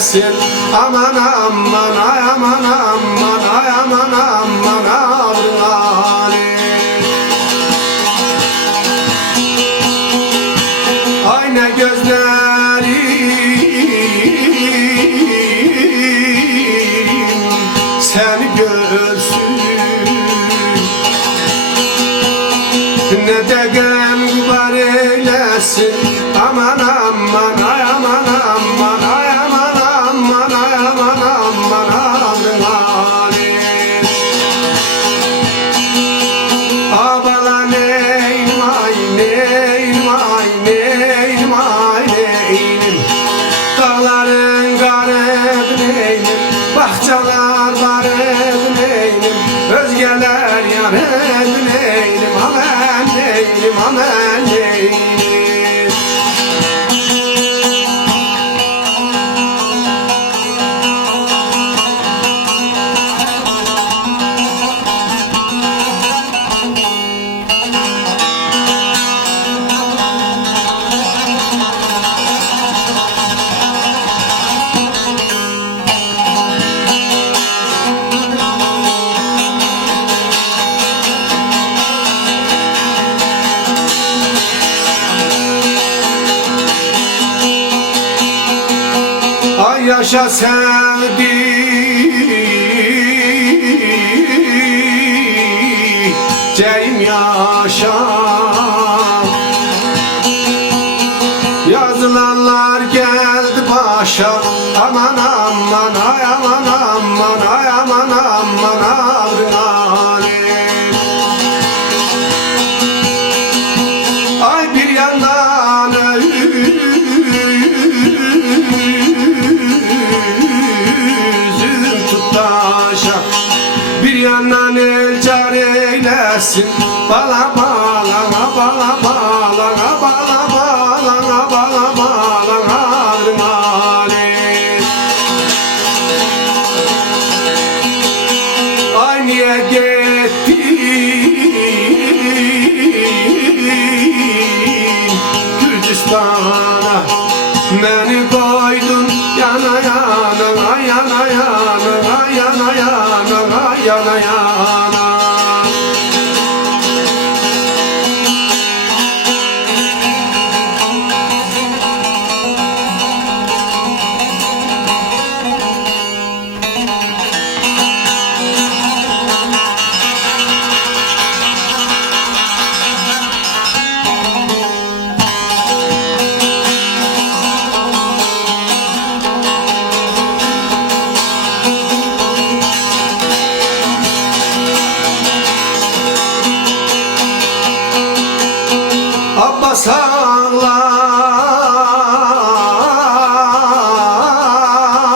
eylesin. Aman aman ay aman aman ay aman aman ağrıları. Ay ne gözlerim seni görsün, ne de gem gubar eylesin. Aman aman ay aman aman ay aman aman ay aman aman ağrıları. Abala neyim ay neyim ay neyim ay neyim, dağların garip neyim, bahçalar var neyim, özgeler yar neyim, aman neyim aman neyim. Ay yaşa sevdiceğim yaşa, yazılanlar geldi başa. Aman aman ay aman aman ay aman aman ağrıları. Ay bir yandan bir yandan el car eylesin. Bala bala bala bala bala bala bala bala ağrıları. Ay niye gittin Gürcistan'a, beni koydun yana yana yana yana yana yana yana yana. Abbas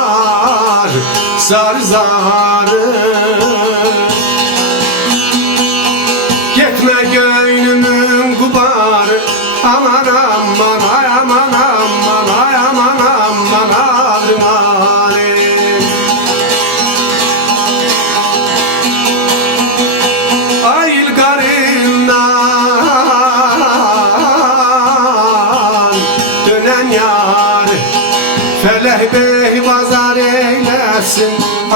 ağlar zar zarı, gitme gönlümün gubarı. Aman aman ay aman aman ay aman aman ağrıları. Ay ilgarından dönen yar, feleh bey vazar eylesin.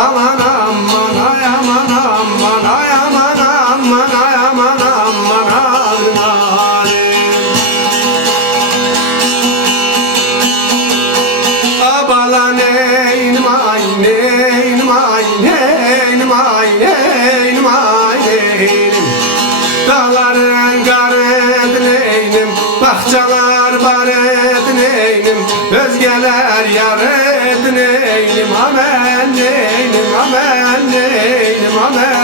Aman aman ay aman aman ay aman aman ay aman aman ağrıları. Abala neynim ay neynim ay neynim ay neynim ay neynim, dağların garip neynim, bahçalar var neynim, özgeler yar neynim, amen neynim amen neynim amen.